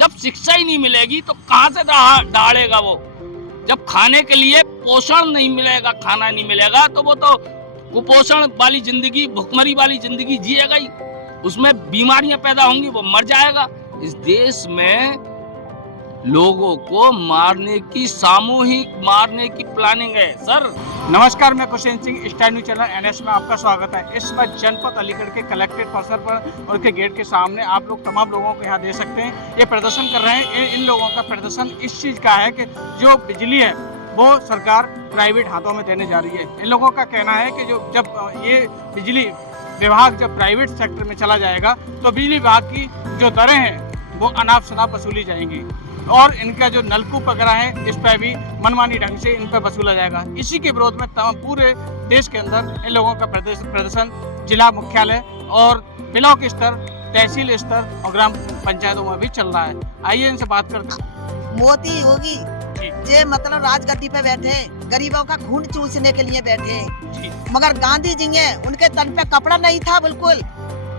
जब शिक्षा ही नहीं मिलेगी तो कहाँ से दहाड़ेगा वो। जब खाने के लिए पोषण नहीं मिलेगा, खाना नहीं मिलेगा, तो वो तो कुपोषण वाली जिंदगी, भुखमरी वाली जिंदगी जिएगा ही। उसमें बीमारियां पैदा होंगी, वो मर जाएगा। इस देश में लोगों को मारने की, सामूहिक मारने की प्लानिंग है सर। नमस्कार, मैं Kushen Singh, star news channel NS में आपका स्वागत है। इस वक्त जनपद अलीगढ़ के कलेक्ट्रेट परिसर पर और के गेट के सामने आप लोग तमाम लोगों को यहाँ देख सकते हैं। ये प्रदर्शन कर रहे हैं। इन लोगों का प्रदर्शन इस चीज़ का है कि जो बिजली है वो सरकार प्राइवेट हाथों में देने जा रही है। इन लोगों का कहना है कि जब ये बिजली विभाग जब प्राइवेट सेक्टर में चला जाएगा तो बिजली विभाग की जो दरें हैं वो अनाप शनाप वसूली जाएंगी और इनका जो नलकूप वगैरह है इस पर भी मनमानी ढंग से इन पर वसूला जाएगा। इसी के विरोध में तमाम पूरे देश के अंदर इन लोगों का प्रदर्शन जिला मुख्यालय और ब्लॉक स्तर, तहसील स्तर और ग्राम पंचायतों में भी चल रहा है। आइए इनसे बात करते हैं। मोदी योगी जे मतलब राजगद्दी पे बैठे, गरीबों का खून चूसने के लिए बैठे, मगर गांधी जी ने उनके तन पे कपड़ा नहीं था, बिल्कुल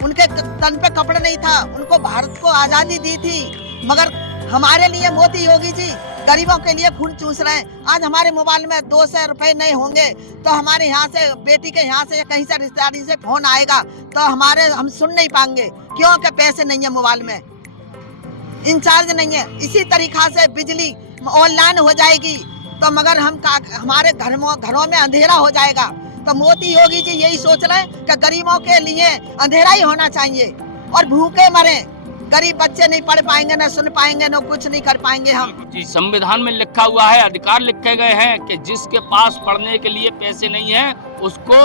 उनके तन पे कपड़ा नहीं था। उनको भारत को आजादी दी थी, मगर हमारे लिए मोदी योगी जी गरीबों के लिए खून चूस रहे हैं। आज हमारे मोबाइल में 200 रुपए नहीं होंगे तो हमारे यहाँ से बेटी के यहाँ से या कहीं से रिश्तेदारी से फोन आएगा तो हम सुन नहीं पाएंगे, क्योंकि पैसे नहीं है मोबाइल में, इंचार्ज नहीं है। इसी तरीका से बिजली ऑनलाइन हो जाएगी तो मगर हमारे घरों में अंधेरा हो जाएगा। तो मोदी योगी जी यही सोच रहे हैं कि गरीबों के लिए अंधेरा ही होना चाहिए और भूखे मरे। गरीब बच्चे नहीं पढ़ पाएंगे, न सुन पाएंगे, न कुछ नहीं कर पाएंगे हम। जी, संविधान में लिखा हुआ है, अधिकार लिखे गए हैं कि जिसके पास पढ़ने के लिए पैसे नहीं है उसको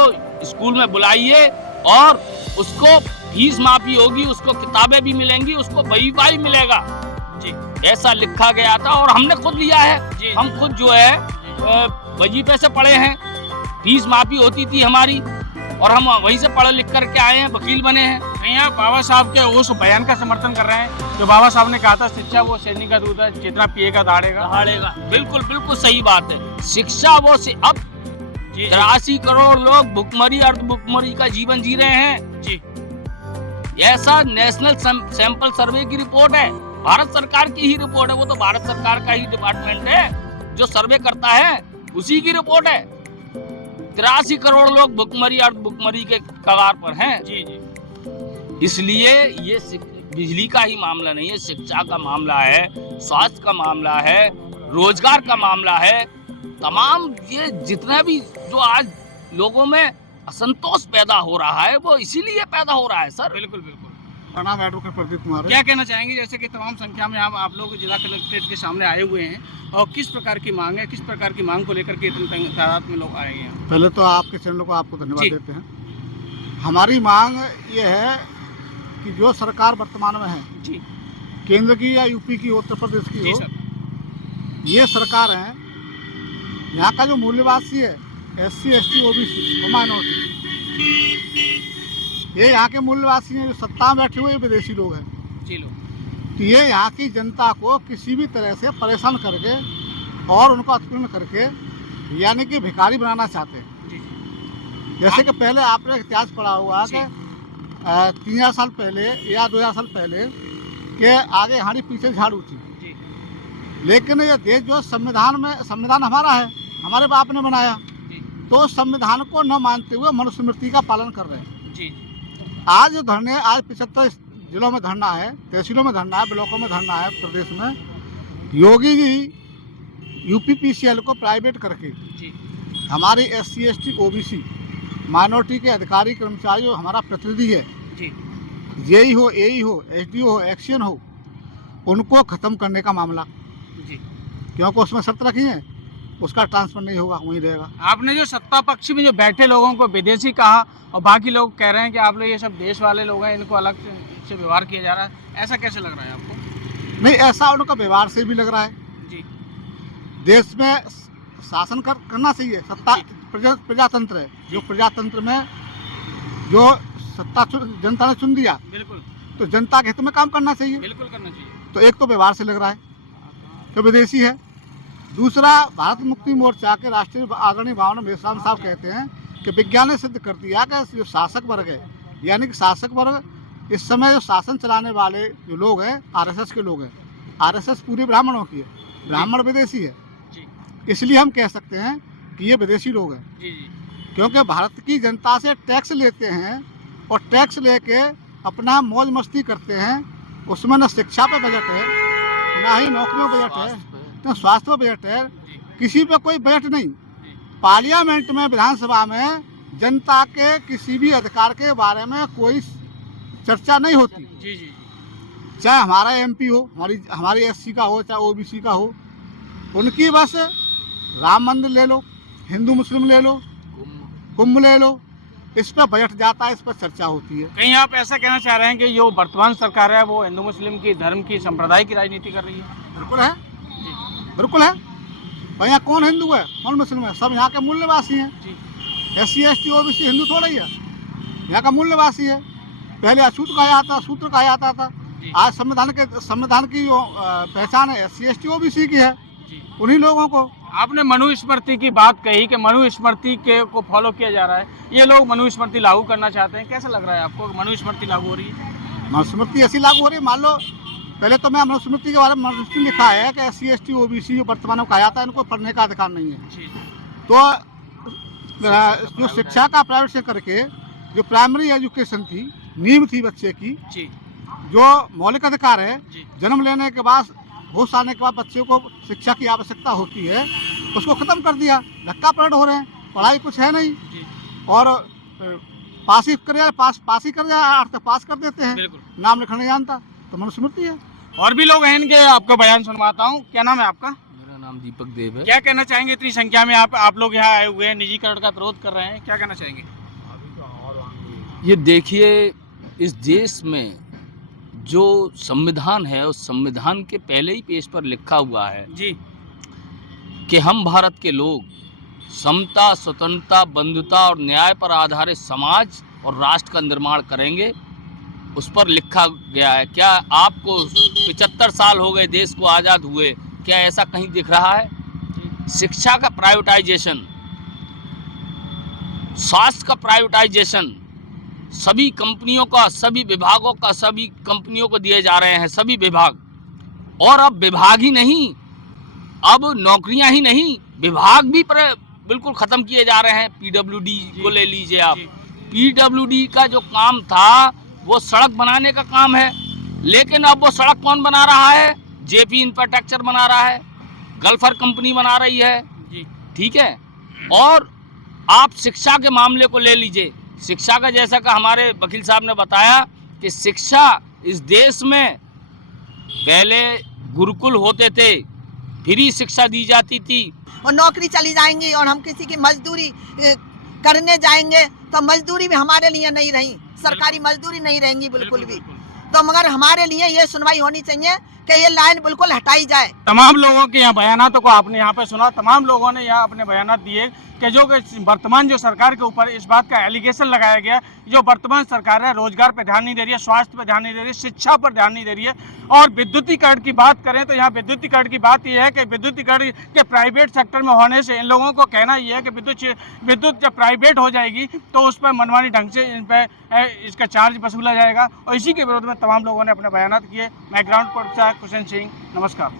स्कूल में बुलाइए और उसको फीस माफी होगी, उसको किताबें भी मिलेंगी, उसको बही पाई मिलेगा। जी, ऐसा लिखा गया था और हमने खुद लिया है। हम खुद जो है वजीफे से पढ़े हैं, फीस माफी होती थी हमारी और हम वहीं से पढ़ लिख करके आए हैं, वकील बने हैं। यहाँ बाबा साहब के उस बयान का समर्थन कर रहे हैं जो बाबा साहब ने कहा था, शिक्षा वो शेरनी का दूध है, जितना पिएगा दहाड़ेगा। बिल्कुल बिल्कुल सही बात है। शिक्षा वो से अब 83 करोड़ लोग भुखमरी, अर्ध भुखमरी का जीवन जी रहे हैं। जी, ऐसा नेशनल सैंपल सर्वे की रिपोर्ट है, भारत सरकार की ही रिपोर्ट है। वो तो भारत सरकार का ही डिपार्टमेंट है जो सर्वे करता है, उसी की रिपोर्ट है। 83 करोड़ लोग भुखमरी, अर्ध भुखमरी के कगार पर हैं। जी जी, इसलिए ये बिजली का ही मामला नहीं है, शिक्षा का मामला है, स्वास्थ्य का मामला है, रोजगार का मामला है। तमाम ये जितना भी जो आज लोगों में असंतोष पैदा हो रहा है वो इसीलिए पैदा हो रहा है सर। बिल्कुल बिल्कुल। प्रणाम, एडवोकेट प्रदीप कुमार। क्या कहना चाहेंगे, जैसे कि तमाम संख्या में आप लोग जिला कलेक्ट्रेट के सामने आए हुए हैं और किस प्रकार की मांग है, किस प्रकार की मांग को लेकर के इतनी तादाद में लोग आए हैं? पहले तो आपके चैनल को आपको धन्यवाद देते हैं। हमारी मांग ये है कि जो सरकार वर्तमान में है, जी, केंद्र की या यूपी की, उत्तर प्रदेश की हो, ये सरकार है, यहाँ का जो मूल्यवासी है SC ST OBC और माइनॉरिटी, ये यहाँ के मूल्यवासी हैं। जो सत्ता में बैठे हुए विदेशी लोग हैं जी लोग, तो ये यहाँ की जनता को किसी भी तरह से परेशान करके और उनको उत्पीड़न करके यानी कि भिखारी बनाना चाहते हैं। जैसे कि पहले आपने इतिहास पढ़ा हुआ कि 3000 साल पहले या 2000 साल पहले के आगे हाड़ी पीछे झाड़ू थी, लेकिन ये देश जो संविधान हमारा है, हमारे बाप ने बनाया, तो संविधान को न मानते हुए मनुस्मृति का पालन कर रहे हैं। आज जो धरने, आज 75 जिलों में धरना है, तहसीलों में धरना है, ब्लॉकों में धरना है प्रदेश में। योगी जी UPPCL को प्राइवेट करके हमारी SC ST OBC माइनॉरिटी के अधिकारी कर्मचारी जो हमारा प्रतिनिधि है, जेई हो, AE हो, SDO हो, एक्शन हो, उनको खत्म करने का मामला, क्योंकि उसमें शर्त रखी है उसका ट्रांसफर नहीं होगा, वहीं रहेगा। आपने जो सत्ता पक्ष में जो बैठे लोगों को विदेशी कहा और बाकी लोग कह रहे हैं कि आप लोग ये सब देश वाले लोग हैं, इनको अलग से व्यवहार किया जा रहा है, ऐसा कैसे लग रहा है आपको? नहीं, ऐसा उनका व्यवहार से भी लग रहा है। जी, देश में शासन करना चाहिए, सत्ता प्रजातंत्र है, जो प्रजातंत्र में जो सत्ता जनता ने चुन दिया, बिल्कुल, तो जनता के हित में काम करना चाहिए। बिल्कुल करना चाहिए। तो एक तो व्यवहार से लग रहा है कि विदेशी है। दूसरा, भारत मुक्ति मोर्चा के राष्ट्रीय आदरणीय भावना मेश्राम साहब कहते हैं कि विज्ञान ने सिद्ध कर दिया कि जो शासक वर्ग है, यानी कि शासक वर्ग इस समय जो शासन चलाने वाले जो लोग हैं RSS के लोग हैं, आरएसएस पूरे ब्राह्मणों की है, ब्राह्मण विदेशी है, जी इसलिए हम कह सकते हैं कि ये विदेशी लोग हैं। जी जी क्योंकि भारत की जनता से टैक्स लेते हैं और टैक्स लेके अपना मौज मस्ती करते हैं। उसमें न शिक्षा पे बजट है, ना ही नौकरियों पे बजट है, न स्वास्थ्य पे बजट है, किसी पे कोई बजट नहीं। पार्लियामेंट में, विधानसभा में जनता के किसी भी अधिकार के बारे में कोई चर्चा नहीं होती। जी जी चाहे हमारा एमपी हो, हमारी एससी का हो, चाहे ओबीसी का हो, उनकी बस राम मंदिर ले लो, हिंदू मुस्लिम ले लो, कुंभ ले लो, इस पर बजट जाता है, इस पर चर्चा होती है। कहीं आप ऐसा कहना चाह रहे हैं कि जो वर्तमान सरकार है वो हिंदू मुस्लिम की, धर्म की, संप्रदाय की राजनीति कर रही है? बिल्कुल है, बिल्कुल है। भाई यहाँ कौन हिंदू है, कौन मुस्लिम है? सब यहाँ के मूल्यवासी हैं। जी एससी एसटी ओबीसी हिंदू थोड़ा ही है, यहाँ का मूल्यवासी है। पहले अछूत कहा जाता, सूत्र कहा जाता था, आज संविधान की जो पहचान है एससी एसटी ओबीसी की है, जी। उन्हीं लोगों को। आपने मनुस्मृति की बात कही कि मनुस्मृति के को फॉलो किया जा रहा है, ये लोग मनुस्मृति लागू करना चाहते हैं, कैसा लग रहा है आपको मनुस्मृति लागू हो रही है? मनुस्मृति ऐसी लागू हो रही है, मान लो पहले तो मैं मनुस्मृति के बारे में मनुस्मृति लिखा है कि एससी एसटी ओबीसी जो वर्तमान में कहा जाता है, इनको पढ़ने का अधिकार नहीं है। जी तो जो शिक्षा का प्राइवेट से करके जो प्राइमरी एजुकेशन थी, नींव थी बच्चे की, जी जो मौलिक अधिकार है, जी जन्म लेने के बाद, होश आने के बाद बच्चे को शिक्षा की आवश्यकता होती है, उसको खत्म कर दिया। धक्का पलट हो रहे हैं, पढ़ाई कुछ है नहीं, जी और पास ही कर जाए, अर्थ पास कर देते हैं, बिल्कुल। नाम लिखना नहीं जानता, तो मनुस्मृति है। और भी लोग हैं, इनके आपको बयान सुनवाता हूँ। क्या नाम है आपका? मेरा नाम दीपक देव है। क्या कहना चाहेंगे? इतनी संख्या में आप लोग यहाँ आए हुए हैं, निजीकरण का विरोध कर रहे हैं, क्या कहना चाहेंगे? ये देखिए, इस देश में जो संविधान है, उस संविधान के पहले ही पेज पर लिखा हुआ है जी कि हम भारत के लोग समता, स्वतंत्रता, बंधुता और न्याय पर आधारित समाज और राष्ट्र का निर्माण करेंगे। उस पर लिखा गया है। क्या आपको 75 साल हो गए देश को आज़ाद हुए, क्या ऐसा कहीं दिख रहा है? शिक्षा का प्राइवेटाइजेशन, स्वास्थ्य का प्राइवेटाइजेशन, सभी कंपनियों का, सभी विभागों का, सभी कंपनियों को दिए जा रहे हैं, सभी विभाग। और अब विभाग ही नहीं, अब नौकरियां ही नहीं, विभाग भी बिल्कुल ख़त्म किए जा रहे हैं। पीडब्ल्यूडी को ले लीजिए आप। पीडब्ल्यूडी का जो काम था वो सड़क बनाने का काम है, लेकिन अब वो सड़क कौन बना रहा है? जेपी इंफ्रास्ट्रक्चर बना रहा है, गल्फर कंपनी बना रही है जी, ठीक है। और आप शिक्षा के मामले को ले लीजिए, शिक्षा का जैसा कि हमारे वकील साहब ने बताया कि शिक्षा इस देश में पहले गुरुकुल होते थे, फ्री शिक्षा दी जाती थी, और नौकरी चली जाएंगी और हम किसी की मजदूरी करने जाएंगे तो मजदूरी भी हमारे लिए नहीं रही, सरकारी मजदूरी नहीं रहेंगी बिल्कुल भी। तो मगर हमारे लिए ये सुनवाई होनी चाहिए कि ये लाइन बिल्कुल हटाई जाए। तमाम लोगों के यहाँ बयानों को आपने यहाँ पे सुना, तमाम लोगों ने यहाँ अपने बयान दिए कि जो वर्तमान जो सरकार के ऊपर इस बात का एलिगेशन लगाया गया, जो वर्तमान सरकार है रोजगार पर ध्यान नहीं दे रही है, स्वास्थ्य पर ध्यान नहीं दे रही है, शिक्षा पर ध्यान नहीं दे रही है। और विद्युतीकरण की बात करें तो यहाँ विद्युतीकरण की बात यह है कि विद्युतीकरण के प्राइवेट सेक्टर में होने से इन लोगों को कहना यह है कि विद्युत जब प्राइवेट हो जाएगी तो उस पर मनमानी ढंग से इन पर इसका चार्ज वसूला जाएगा। और इसी के विरोध में तमाम लोगों ने अपने बयान किए। मैं ग्राउंड पर कुशन सिंह, नमस्कार।